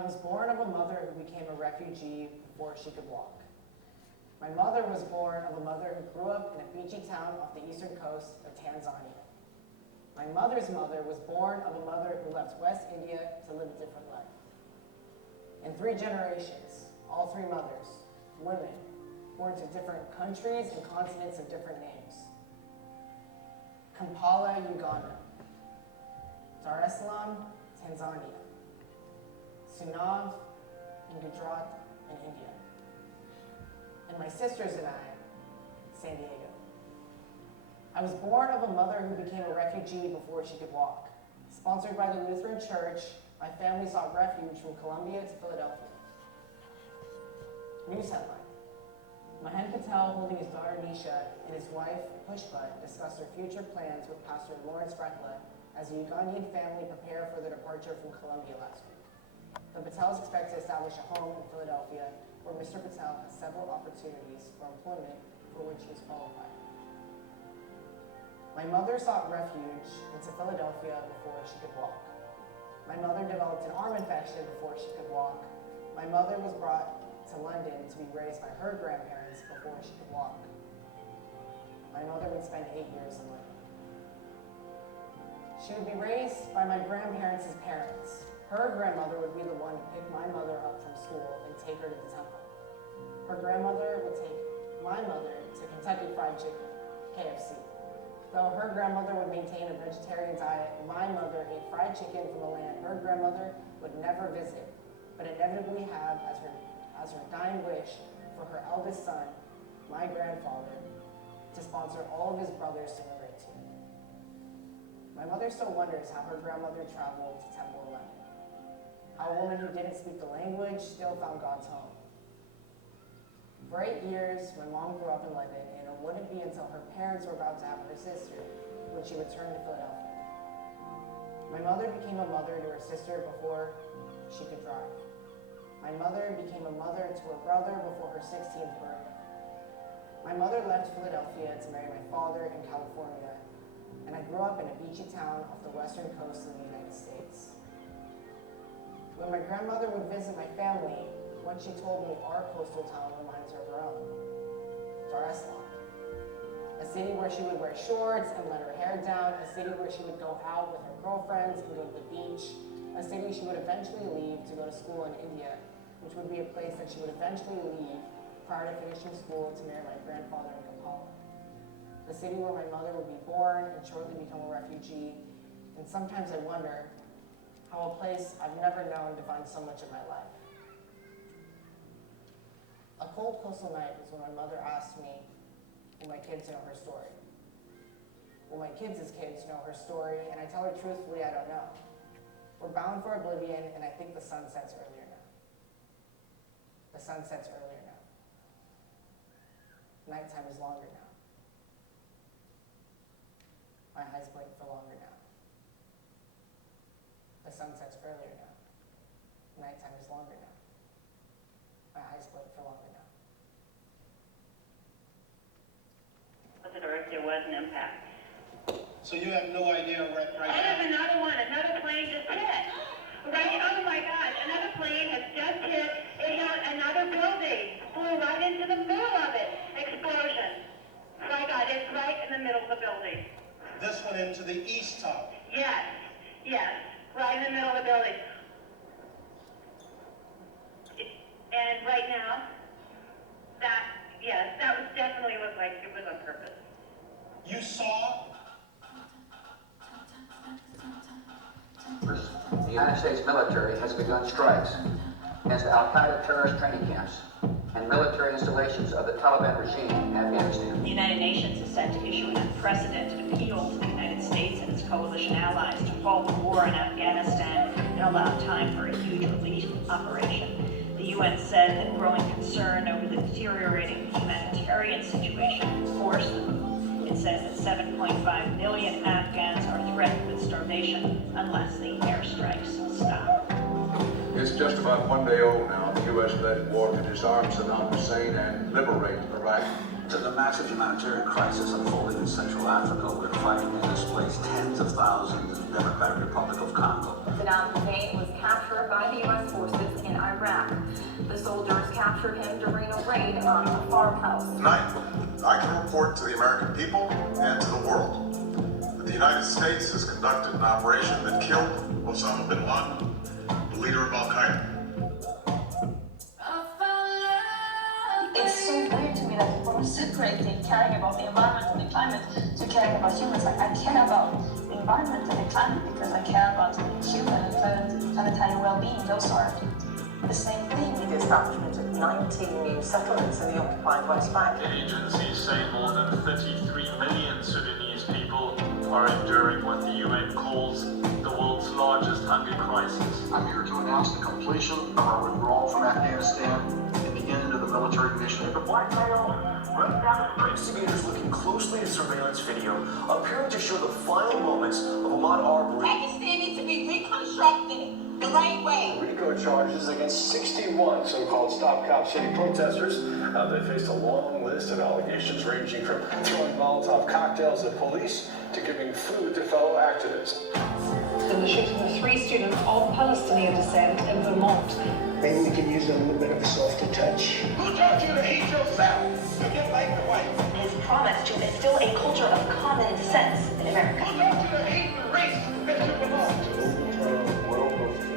I was born of a mother who became a refugee before she could walk. My mother was born of a mother who grew up in a beachy town off the eastern coast of Tanzania. My mother's mother was born of a mother who left West India to live a different life. In 3 generations, all 3 mothers, women, born to different countries and continents of different names. Kampala, Uganda. Dar es Salaam, Tanzania. Sunav and Gujarat in India. And my sisters and I, San Diego. I was born of a mother who became a refugee before she could walk. Sponsored by the Lutheran Church, my family sought refuge from Colombia to Philadelphia. News headline. Mahen Patel, holding his daughter Nisha and his wife Pushpa, discussed their future plans with Pastor Lawrence Brekla as the Ugandan family prepare for their departure from Colombia last week. The Patels expect to establish a home in Philadelphia where Mr. Patel has several opportunities for employment for which he is qualified. My mother sought refuge into Philadelphia before she could walk. My mother developed an arm infection before she could walk. My mother was brought to London to be raised by her grandparents before she could walk. My mother would spend 8 years in London. She would be raised by my grandparents' parents. Her grandmother would be the one to pick my mother up from school and take her to the temple. Her grandmother would take my mother to Kentucky Fried Chicken, KFC. Though her grandmother would maintain a vegetarian diet, my mother ate fried chicken from a land her grandmother would never visit, but inevitably have as her dying wish for her eldest son, my grandfather, to sponsor all of his brothers to immigrate to. My mother still wonders how her grandmother traveled to Temple in London. How a woman who didn't speak the language still found God's home. For 8 years, my mom grew up in London, and it wouldn't be until her parents were about to have her sister when she returned to Philadelphia. My mother became a mother to her sister before she could drive. My mother became a mother to her brother before her 16th birthday. My mother left Philadelphia to marry my father in California, and I grew up in a beachy town off the western coast of the United States. When my grandmother would visit my family, what she told me our coastal town reminds her of her own, Dar es Salaam. A city where she would wear shorts and let her hair down, a city where she would go out with her girlfriends and go to the beach, a city she would eventually leave to go to school in India, which would be a place that she would eventually leave prior to finishing school to marry my grandfather in Kampala. The city where my mother would be born and shortly become a refugee, and sometimes I wonder how a place I've never known defines so much of my life. A cold coastal night was when my mother asked me, will my kids know her story? Will my kids' kids know her story? And I tell her truthfully, I don't know. We're bound for oblivion, and I think the sun sets earlier now. The sun sets earlier now. Nighttime is longer now. My eyes blink for longer now. The sun sets earlier now. Nighttime is longer now. My eyes blink for longer now. There was an impact. So you have no idea right I now? have another one. Another plane just hit. Right? Oh my gosh! Another plane has just hit. It hit another building. Flew right into the middle of it. Explosion. My God! It's right in the middle of the building. This one into the east top. Yes. Yes. Right in the middle of the building. And right now, that was definitely looked like it was on purpose. You saw? The United States military has begun strikes against al-Qaeda terrorist training camps and military installations of the Taliban regime in Afghanistan. The United Nations is set to issue an unprecedented appeal to the United States and its coalition allies to halt the war in Afghanistan and allow time for a huge relief operation. The UN said that growing concern over the deteriorating humanitarian situation forced the move. It says that 7.5 million Afghans are threatened with starvation unless the airstrikes stop. It's just about 1 day old now. The US-led war to disarm Saddam Hussein and liberate Iraq. To the massive humanitarian crisis unfolding in Central Africa, where fighting has displaced tens of thousands in the Democratic Republic of Congo. Saddam Hussein was captured by the U.S. forces in Iraq. The soldiers captured him during a raid on a farmhouse. Tonight, I can report to the American people and to the world that the United States has conducted an operation that killed Osama bin Laden, the leader of Al-Qaeda. It's so weird to me that people are separating caring about the environment and the climate to caring about humans. Like, I care about the environment and the climate because I care about human and planetary well-being. Those are the same thing. The establishment of 19 new settlements in the occupied West Bank. Agencies say more than 33 million Sudanese people are enduring what the UN calls the world's largest hunger crisis. I'm here to announce the completion of our withdrawal from Afghanistan and the end of the military mission. The black male running down the street. Investigators looking closely at surveillance video appearing to show the final moments of Ahmaud Arbery. Pakistan needs to be reconstructed the right way. RICO charges against 61 so-called Stop Cop City protesters. They faced a long list of allegations ranging from throwing Molotov cocktails at police to giving food to fellow activists. And the shooting of 3 students of Palestinian descent in Vermont. Maybe we can use a little bit of a softer touch. Who taught you to hate yourself? To get like the white? His promise to instill a culture of common sense in America. Who taught you to hate the race that you belong to?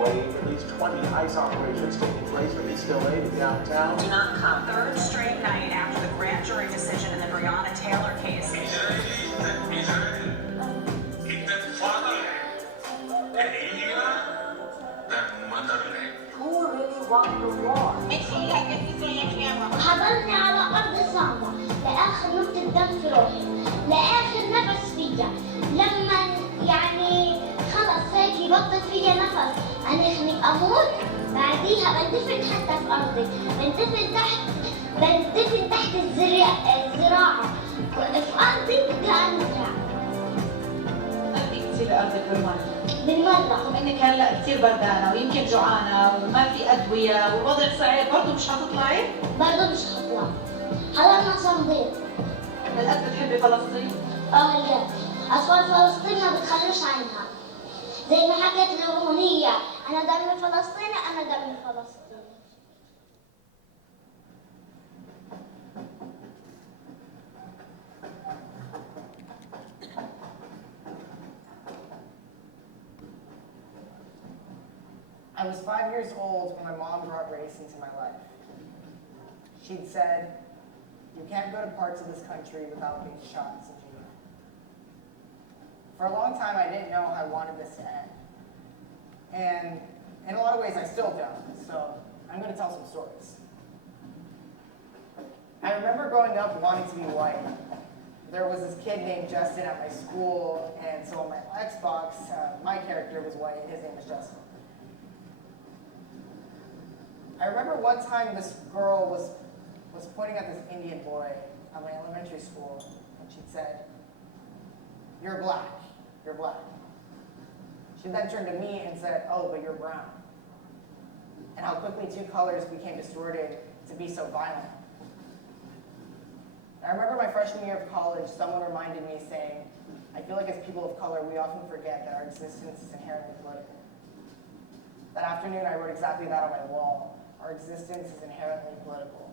At least 20 ICE operations taking place with East LA to downtown. Do not come. Third straight night after the grand jury decision in the Breonna Taylor case. Who really won the war? Make sure you have this on your camera. حضرني على أرض صعبة لآخر نقطة دم في روحي لآخر نفس فيا لما يعني خلص هيك يبطل فيا نفس أنا خليني أموت بعديها بندفن حتى في أرضي بندفن تحت الزراعة في أرضي كان مزرعة. بدك تصير أرضك بالمرة. رغم إنك هلا كثير بردانة ويمكن جوعانة وما في أدوية والوضع صعب برضه مش حتطلعي؟ برضه مش هطلع. حضرنا صندوق. هالقد بتحبي فلسطين؟ يا أطفال فلسطين ما بتخلوش عنها. زي ما حكت الأغنية أنا دمي فلسطيني أنا دمي فلسطيني. I was 5 years old when my mom brought race into my life. She'd said, "You can't go to parts of this country without being shot as a junior." For a long time, I didn't know how I wanted this to end. And in a lot of ways, I still don't. So I'm going to tell some stories. I remember growing up wanting to be white. There was this kid named Justin at my school, and so on my Xbox, my character was white, and his name was Justin. I remember one time this girl was pointing at this Indian boy at my elementary school, and she said, "You're black, you're black." She then turned to me and said, "Oh, but you're brown." And how quickly 2 colors became distorted to be so violent. I remember my freshman year of college, someone reminded me saying, "I feel like as people of color, we often forget that our existence is inherently political." That afternoon, I wrote exactly that on my wall. Our existence is inherently political.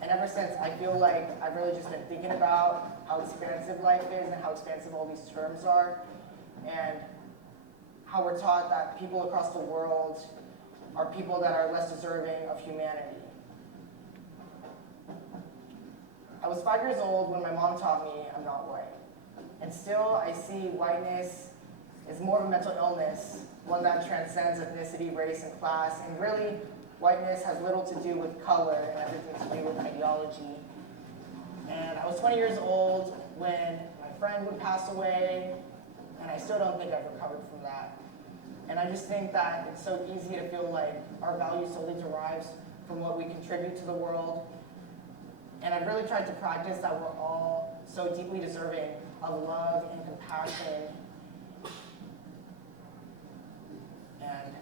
And ever since, I feel like I've really just been thinking about how expansive life is and how expansive all these terms are, and how we're taught that people across the world are people that are less deserving of humanity. I was 5 years old when my mom taught me I'm not white. And still, I see whiteness as more of a mental illness, one that transcends ethnicity, race, and class. And really, whiteness has little to do with color and everything to do with ideology. And I was 20 years old when my friend would pass away, and I still don't think I've recovered from that. And I just think that it's so easy to feel like our value solely derives from what we contribute to the world. And I've really tried to practice that we're all so deeply deserving of love and compassion. And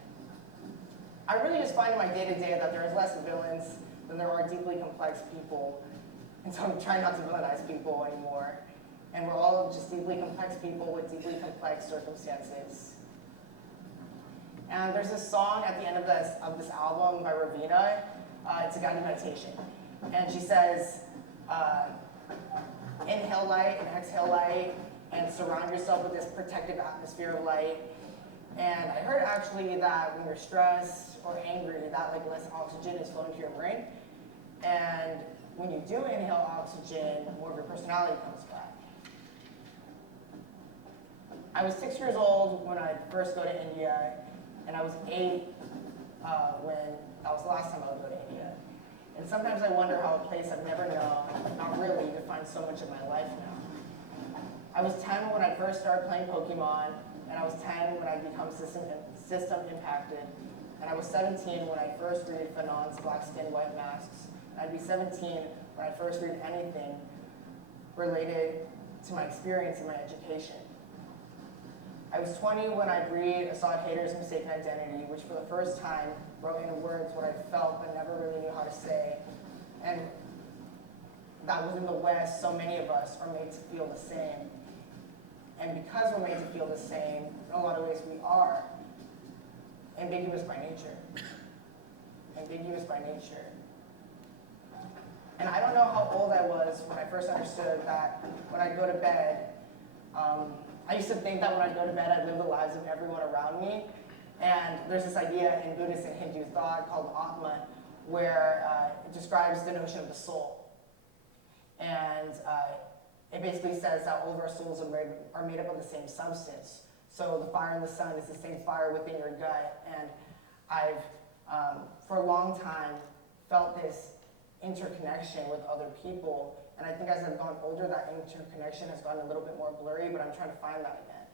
I really just find in my day-to-day that there is less villains than there are deeply complex people. And so I'm trying not to villainize people anymore. And we're all just deeply complex people with deeply complex circumstances. And there's this song at the end of this album by Ravina. It's a guided meditation. And she says, inhale light and exhale light, and surround yourself with this protective atmosphere of light. And I heard actually that when you're stressed or angry, that like less oxygen is flowing to your brain. And when you do inhale oxygen, more of your personality comes back. I was 6 years old when I first go to India, and I was 8 when that was the last time I would go to India. And sometimes I wonder how a place I've never known, not really, defines so much of my life now. I was 10 when I first started playing Pokemon, and I was 10 when I become system impacted, and I was 17 when I first read Fanon's Black Skin, White Masks, and I'd be 17 when I first read anything related to my experience in my education. I was 20 when I read Assad Hader's Mistaken Identity, which for the first time wrote into words what I felt but never really knew how to say. And that was in the West, so many of us are made to feel the same. And because we're made to feel the same, in a lot of ways we are ambiguous by nature. Ambiguous by nature. And I don't know how old I was when I first understood that when I go to bed, I used to think that when I'd go to bed, I'd live the lives of everyone around me. And there's this idea in Buddhist and Hindu thought called Atma, where it describes the notion of the soul. And it basically says that all of our souls are made up of the same substance. So the fire in the sun is the same fire within your gut. And I've, for a long time, felt this interconnection with other people. And I think as I've gone older, that interconnection has gotten a little bit more blurry, but I'm trying to find that again.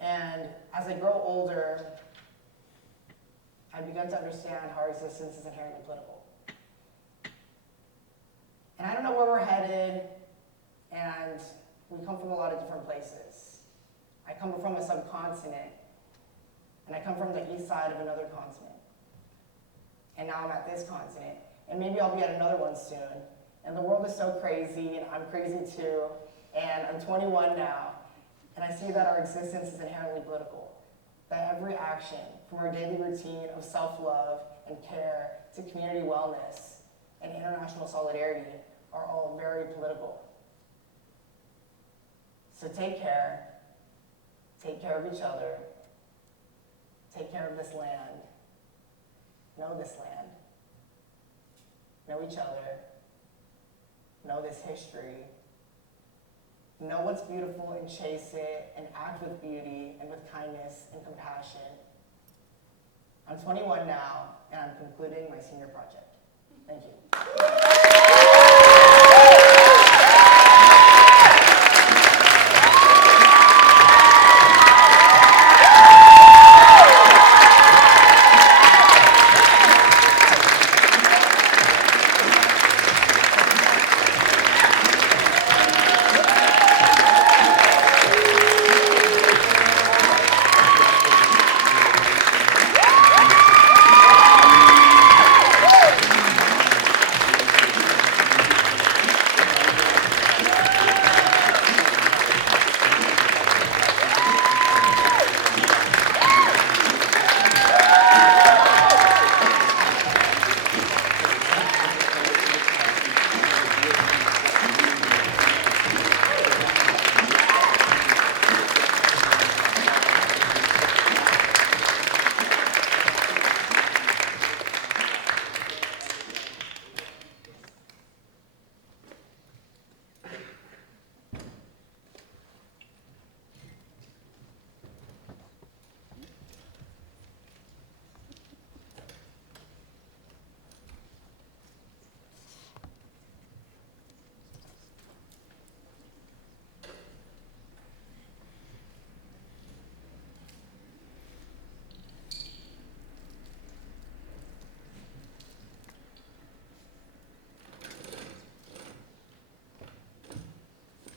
And as I grow older, I've begun to understand how our existence is inherently political. And I don't know where we're headed, and we come from a lot of different places. I come from a subcontinent, and I come from the east side of another continent. And now I'm at this continent, and maybe I'll be at another one soon. And the world is so crazy, and I'm crazy too, and I'm 21 now, and I see that our existence is inherently political. That every action, from our daily routine of self-love and care to community wellness and international solidarity, are all very political. So take care of each other, take care of this land, know this land, know each other, know this history, know what's beautiful and chase it, and act with beauty and with kindness and compassion. I'm 21 now, and I'm concluding my senior project. Thank you.